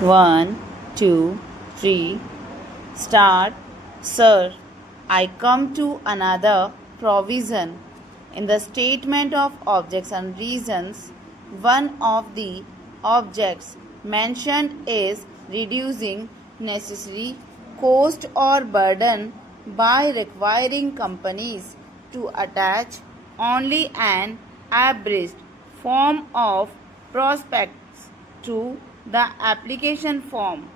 One, two, three. Start. Sir, I come to another provision. In the statement of objects and reasons, one of the objects mentioned is reducing necessary cost or burden by requiring companies to attach only an abridged form of prospectus to the application form.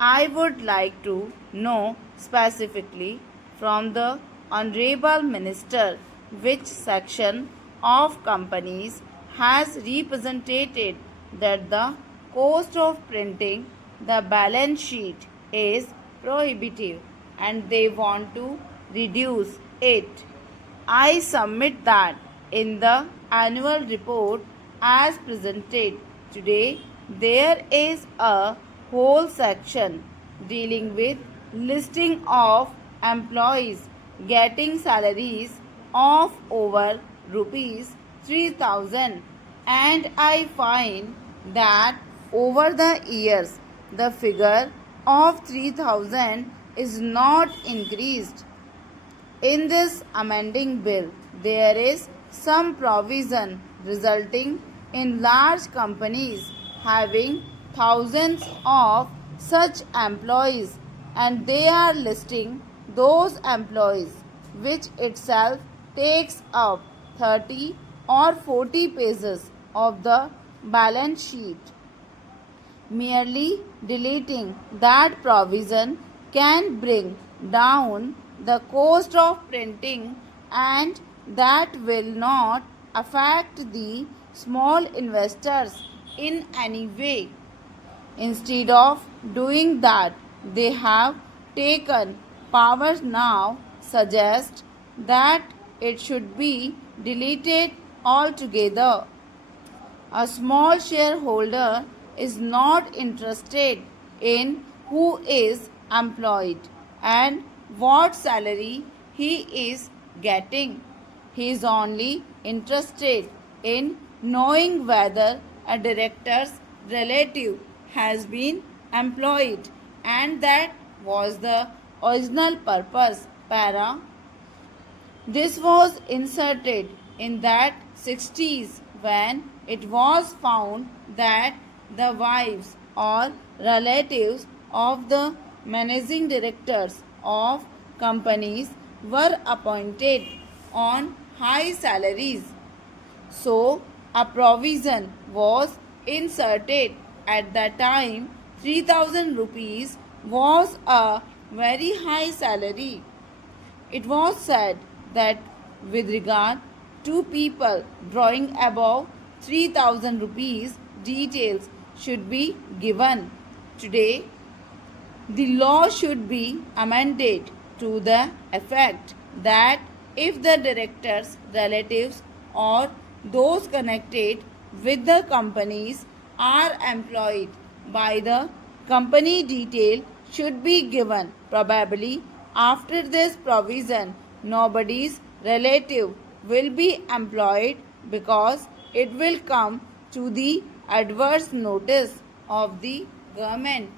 I would like to know specifically from the Honorable Minister which section of companies has represented that the cost of printing the balance sheet is prohibitive and they want to reduce it. I submit that in the annual report as presented today, there is a whole section dealing with listing of employees getting salaries of over rupees 3000, and I find that over the years the figure of 3000 is not increased. In this amending bill, there is some provision resulting in large companies having thousands of such employees, and they are listing those employees, which itself takes up 30 or 40 pages of the balance sheet. Merely deleting that provision can bring down the cost of printing, and that will not affect the small investors in any way. Instead of doing that, they have taken powers now suggest that it should be deleted altogether. A small shareholder is not interested in who is employed and what salary he is getting. He is only interested in knowing whether a director's relative has been employed, and that was the original purpose. Para. This was inserted in that 60s when it was found that the wives or relatives of the managing directors of companies were appointed on high salaries. So, a provision was inserted at that time. 3000 rupees was a very high salary. It was said that with regard to people drawing above 3000 rupees, details should be given. Today, the law should be amended to the effect that if the director's relatives or those connected with the companies are employed by the company, detail should be given. Probably after this provision, nobody's relative will be employed because it will come to the adverse notice of the government.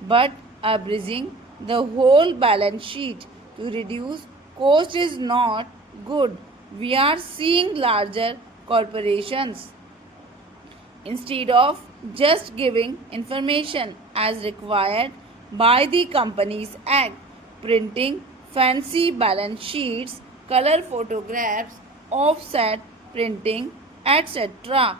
But abridging the whole balance sheet to reduce cost is not good. We are seeing larger corporations, instead of just giving information as required by the Companies Act, printing fancy balance sheets, color photographs, offset printing, etc.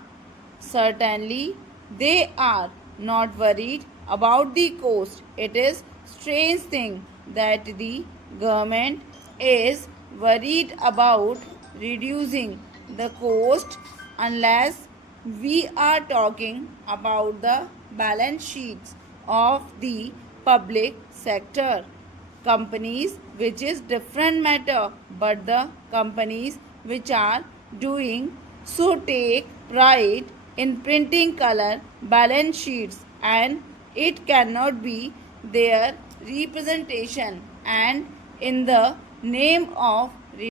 Certainly, they are not worried about the cost. It is strange thing that the government is worried about reducing the cost unless we are talking about the balance sheets of the public sector companies, which is different matter, but the companies which are doing so take pride in printing color balance sheets, and it cannot be their representation, and in the name of